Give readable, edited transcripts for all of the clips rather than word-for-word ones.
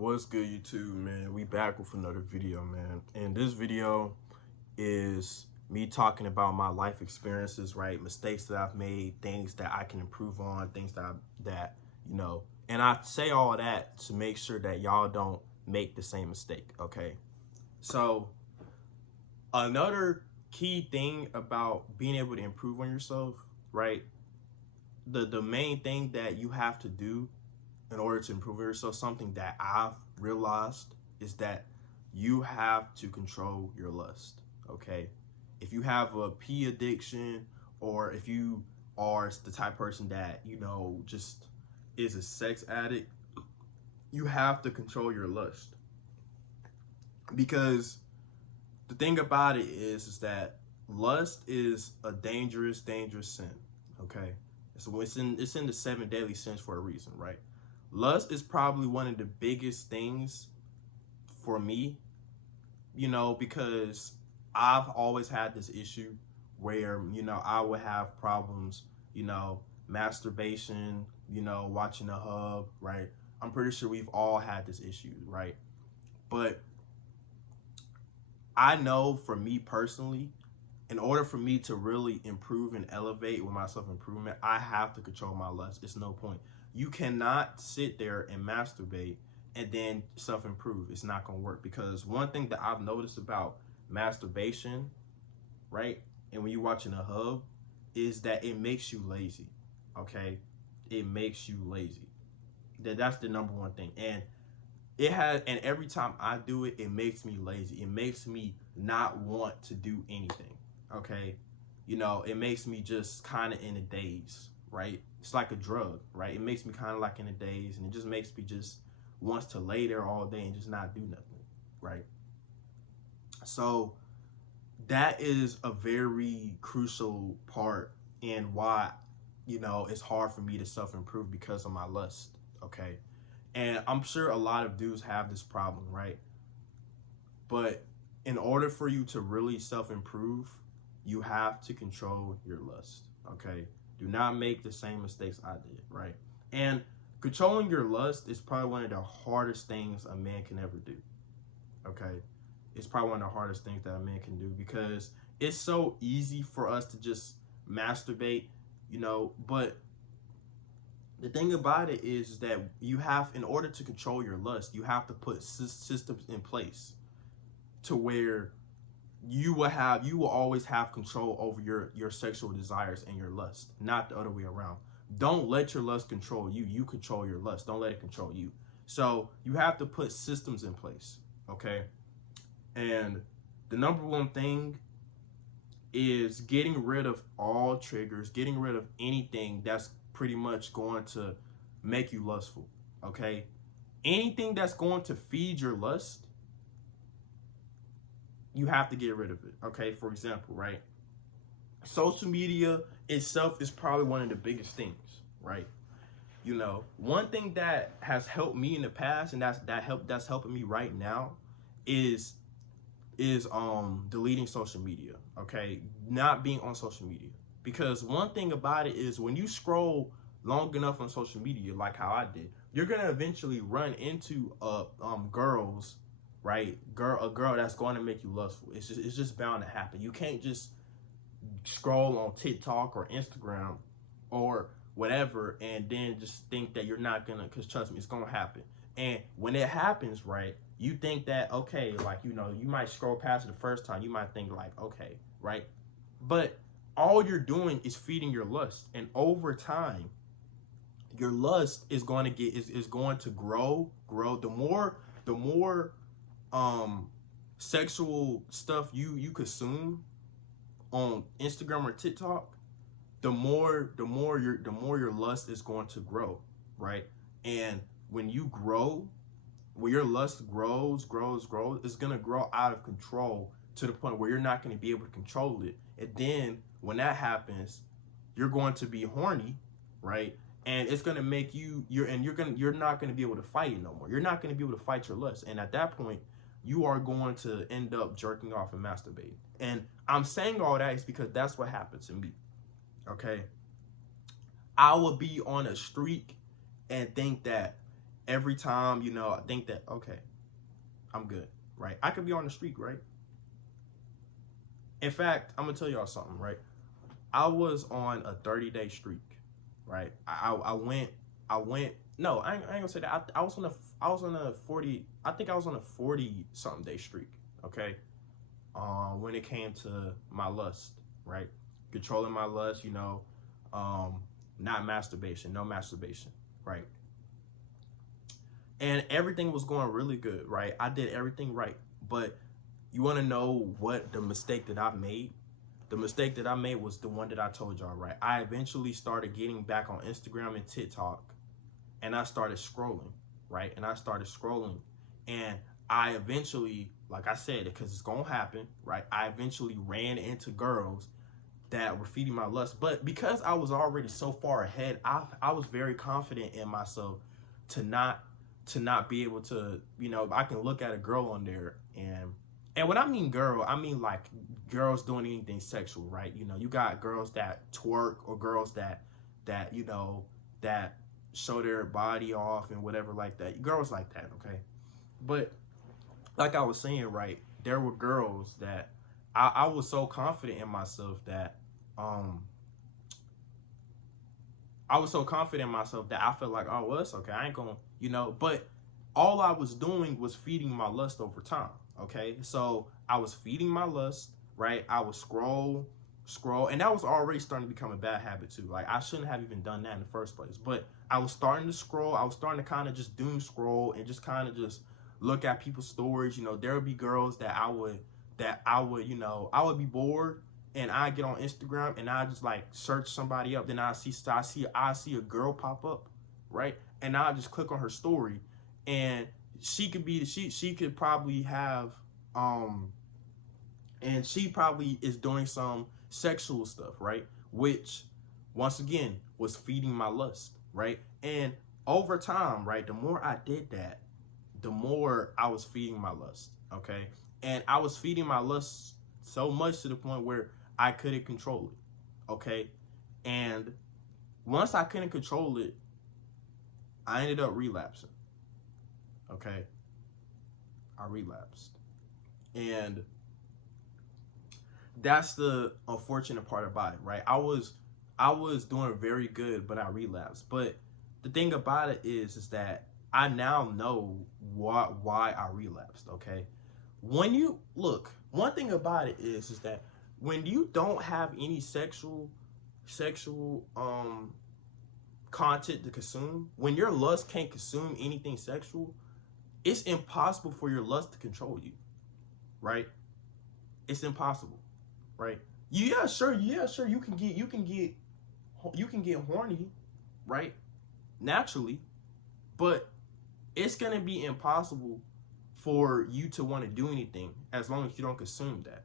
What's good, YouTube, man? We back with another video, man. And this video is me talking about my life experiences, right? Mistakes that I've made, things that I can improve on, things that and I say all that to make sure that y'all don't make the same mistake, okay? So, another key thing about being able to improve on yourself, right? The main thing that you have to do in order to improve yourself, something that I've realized is that you have to control your lust. Okay, if you have a pee addiction, or if you are the type of person that just is a sex addict, you have to control your lust, because the thing about it is that lust is a dangerous sin. Okay, so it's in the seven deadly sins for a reason, right? Lust is probably one of the biggest things for me, because I've always had this issue where, I would have problems, masturbation, watching a hub, right? I'm pretty sure we've all had this issue, right? But I know for me personally, in order for me to really improve and elevate with my self-improvement, I have to control my lust. It's no point. You cannot sit there and masturbate and then self-improve. It's not going to work, because one thing that I've noticed about masturbation, right, and when you're watching a hub, is that it makes you lazy, okay? It makes you lazy. That's the number one thing. And every time I do it, it makes me lazy. It makes me not want to do anything. Okay, it makes me just kind of in a daze, right? It's like a drug, right? It makes me kind of like in a daze, and it just makes me just wants to lay there all day and just not do nothing, right? So that is a very crucial part, and why it's hard for me to self-improve, because of my lust. Okay, and I'm sure a lot of dudes have this problem, right? But in order for you to really self-improve, you have to control your lust, okay? Do not make the same mistakes I did, right? And controlling your lust is probably one of the hardest things a man can ever do, okay? It's probably one of the hardest things that a man can do, because it's so easy for us to just masturbate, but the thing about it is that in order to control your lust, you have to put systems in place to where you will always have control over your sexual desires and your lust, not the other way around. Don't let your lust control you. You control your lust. Don't let it control you. So you have to put systems in place, okay? And the number one thing is getting rid of all triggers, getting rid of anything that's pretty much going to make you lustful, okay? Anything that's going to feed your lust, you have to get rid of it, okay? For example, right? Social media itself is probably one of the biggest things, right? One thing that has helped me in the past, and that's helping me right now, is deleting social media, okay? Not being on social media. Because one thing about it is, when you scroll long enough on social media, like how I did, you're gonna eventually run into girls, right? A girl that's going to make you lustful. It's just bound to happen. You can't just scroll on TikTok or Instagram or whatever and then just think that you're not gonna, because trust me, it's gonna happen. And when it happens, right, you think that, okay, like, you might scroll past it the first time, you might think like, okay, right? But all you're doing is feeding your lust, and over time your lust is going to is going to grow. The more sexual stuff you consume on Instagram or TikTok, the more your lust is going to grow, right? And when your lust grows, it's gonna grow out of control, to the point where you're not gonna be able to control it. And then when that happens, you're going to be horny, right? And it's gonna make you're not gonna be able to fight it no more. You're not gonna be able to fight your lust, and at that point, you are going to end up jerking off and masturbating. And I'm saying all that is because that's what happened to me. Okay, I will be on a streak and think that every time, you know, I think that, okay, I'm good, right? I could be on the streak, right? In fact, I'm gonna tell y'all something, right? I was on a 30-day streak, right? I went. No, I ain't gonna say that. I was on a 40. I think I was on a 40 something day streak. Okay. When it came to my lust, right? Controlling my lust, you know, not masturbation, no masturbation, right? And everything was going really good, right? I did everything right, but you want to know what the mistake that I've made? The mistake that I made was the one that I told y'all, right? I eventually started getting back on Instagram and TikTok, and I started scrolling, right? And I started scrolling, and I eventually, like I said, because it's gonna happen, right? I eventually ran into girls that were feeding my lust, but because I was already so far ahead, I was very confident in myself to not be able to, you know, I can look at a girl on there, and when I mean girl, I mean like girls doing anything sexual, right? You know, you got girls that twerk, or girls that you know, that show their body off and whatever like that. Girls like that, okay? But like I was saying, right, there were girls that I was so confident in myself that um I was so confident in myself that I felt like, oh, well, it's okay. I ain't gonna, you know, but all I was doing was feeding my lust over time. Okay. So I was feeding my lust, right? I would scroll, and that was already starting to become a bad habit too. Like, I shouldn't have even done that in the first place, but I was starting to scroll. I was starting to kind of just doom scroll and just kind of just look at people's stories. You know, there would be girls that I would, you know, I would be bored, and I get on Instagram and I just like search somebody up. Then I see a girl pop up, right? And I just click on her story, and she could probably have and she probably is doing some sexual stuff, right? Which once again was feeding my lust, right? And over time, right, the more I did that, the more I was feeding my lust, okay? And I was feeding my lust so much to the point where I couldn't control it, okay? And once I couldn't control it, I ended up relapsing, okay? I relapsed. And that's the unfortunate part about it, right? I was doing very good, but I relapsed. But the thing about it is that I now know why I relapsed, okay? When you look, one thing about it is that when you don't have any sexual content to consume, when your lust can't consume anything sexual, it's impossible for your lust to control you, right? It's impossible, right? Yeah, sure, you can get horny, right? Naturally, but it's gonna be impossible for you to want to do anything as long as you don't consume that.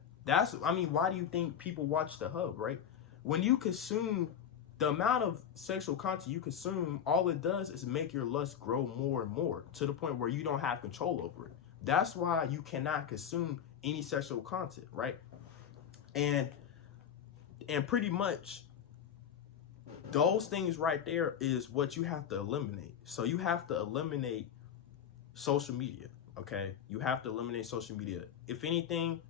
I mean, why do you think people watch The Hub, right? When you consume the amount of sexual content you consume, all it does is make your lust grow more and more to the point where you don't have control over it. That's why you cannot consume any sexual content, right? And pretty much those things right there is what you have to eliminate. So you have to eliminate social media, okay? You have to eliminate social media. If anything,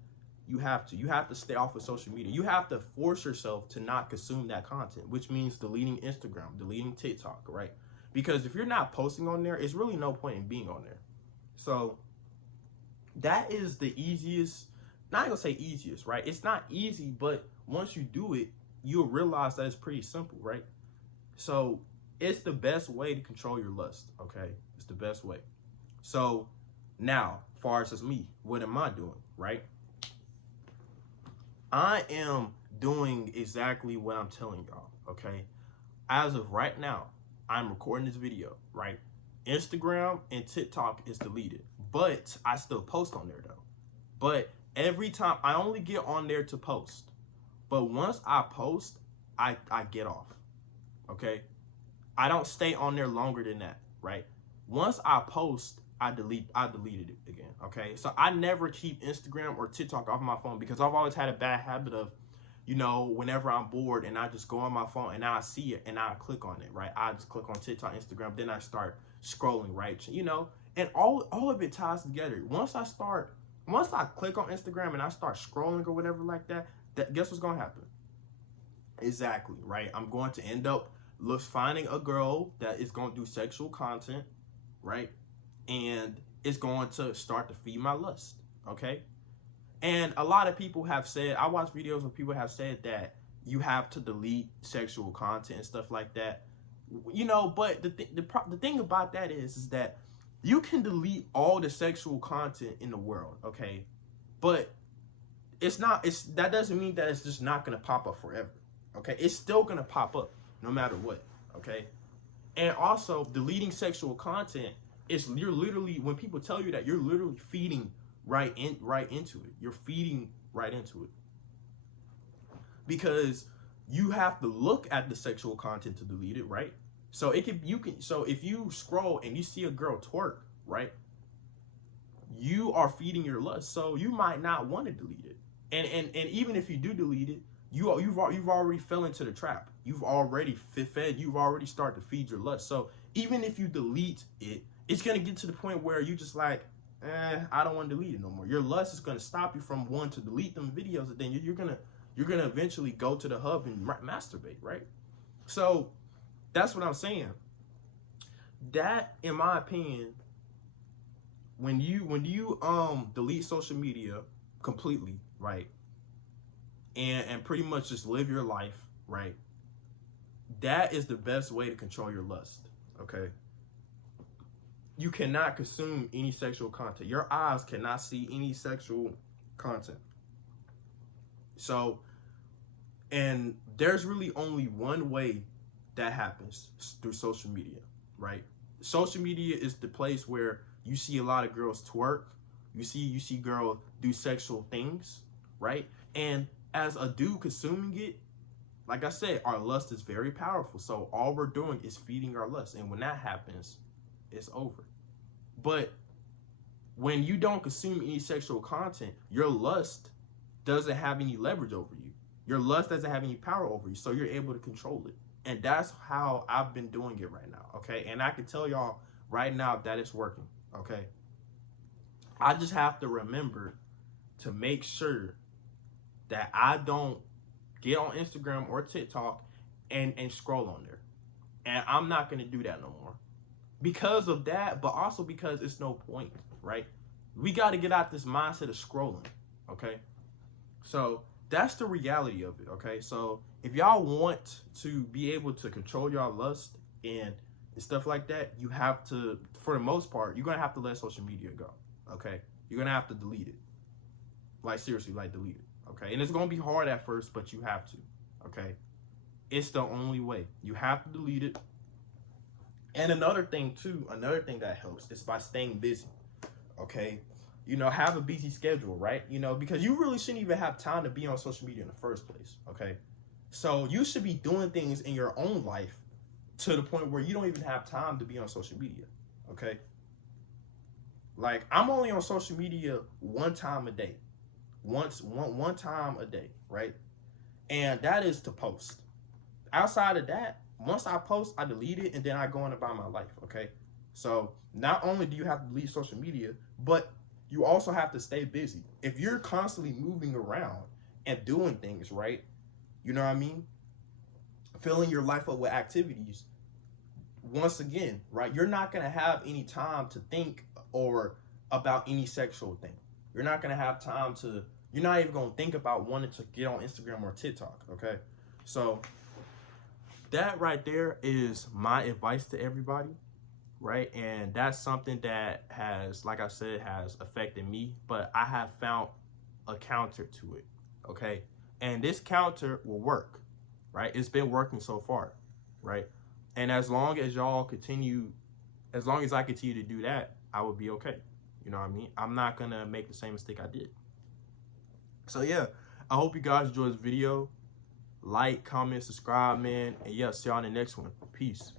you have to stay off of social media. You have to force yourself to not consume that content, which means deleting Instagram, deleting TikTok, right? Because if you're not posting on there, it's really no point in being on there. So that is the easiest, not gonna say easiest, right? It's not easy, but once you do it, you'll realize that it's pretty simple, right? So it's the best way to control your lust, okay? It's the best way. So now, as far as me, what am I doing, right? I am doing exactly what I'm telling y'all, okay? As of right now, I'm recording this video, right? Instagram and TikTok is deleted, but I still post on there though. But every time, I only get on there to post. But once I post, I get off, okay? I don't stay on there longer than that, right? Once I post, I deleted it again, okay? So I never keep Instagram or TikTok off my phone because I've always had a bad habit of you know, whenever I'm bored and I just go on my phone and I see it and I click on it, right? I just click on TikTok, Instagram, then I start scrolling, right? You know, and all of it ties together. Once I click on Instagram and I start scrolling or whatever like that, guess what's gonna happen? Exactly, right? I'm going to end up finding a girl that is going to do sexual content, right? And it's going to start to feed my lust, okay? And a lot of people have said, I watch videos where people have said that you have to delete sexual content and stuff like that. You know, but the thing about that is that you can delete all the sexual content in the world, okay? But that doesn't mean that it's just not going to pop up forever. Okay, it's still gonna pop up no matter what. Okay, and also deleting sexual content is you're literally, when people tell you that, you're literally feeding right into it. You're feeding right into it because you have to look at the sexual content to delete it, right? So so if you scroll and you see a girl twerk, right, you are feeding your lust, so you might not want to delete it. And even if you do delete it, you've already fell into the trap. You've already you've already started to feed your lust. So even if you delete it, it's gonna get to the point where you just like, I don't want to delete it no more. Your lust is gonna stop you from wanting to delete them videos, and then you're gonna eventually go to the hub and masturbate, right? So that's what I'm saying. That, in my opinion, when you delete social media completely, right, and pretty much just live your life, right, that is the best way to control your lust, okay? You cannot consume any sexual content. Your eyes cannot see any sexual content. So, and there's really only one way that happens, through social media, right? Social media is the place where you see a lot of girls twerk. You see girls do sexual things, right? And as a dude consuming it, like I said, our lust is very powerful. So all we're doing is feeding our lust. And when that happens, it's over. But when you don't consume any sexual content, your lust doesn't have any leverage over you. Your lust doesn't have any power over you. So you're able to control it. And that's how I've been doing it right now, okay? And I can tell y'all right now that it's working, okay? I just have to remember to make sure that I don't get on Instagram or TikTok and scroll on there. And I'm not going to do that no more. Because of that, but also because it's no point, right? We got to get out this mindset of scrolling, okay? So that's the reality of it, okay? So if y'all want to be able to control your lust and stuff like that, you have to, for the most part, you're going to have to let social media go, okay? You're going to have to delete it. Like, seriously, like, delete it. Okay, and it's gonna be hard at first, but you have to. Okay, it's the only way. You have to delete it. And another thing that helps is by staying busy. Okay, you know, have a busy schedule, right? You know, because you really shouldn't even have time to be on social media in the first place. Okay, so you should be doing things in your own life to the point where you don't even have time to be on social media. Okay, like I'm only on social media one time a day. One time a day, right? And that is to post. Outside of that, once I post, I delete it and then I go on about my life, okay? So not only do you have to delete social media, but you also have to stay busy. If you're constantly moving around and doing things, right? You know what I mean? Filling your life up with activities, once again, right? You're not gonna have any time to think or about any sexual thing. You're not gonna have time to, you're not even gonna think about wanting to get on Instagram or TikTok, okay? So that right there is my advice to everybody, right? And that's something that has, like I said, has affected me, but I have found a counter to it, okay? And this counter will work, right? It's been working so far, right? And as long as y'all continue, as long as I continue to do that, I will be okay. You know what I mean? I'm not going to make the same mistake I did. So, yeah, I hope you guys enjoyed this video. Like, comment, subscribe, man. And, yeah, see y'all in the next one. Peace.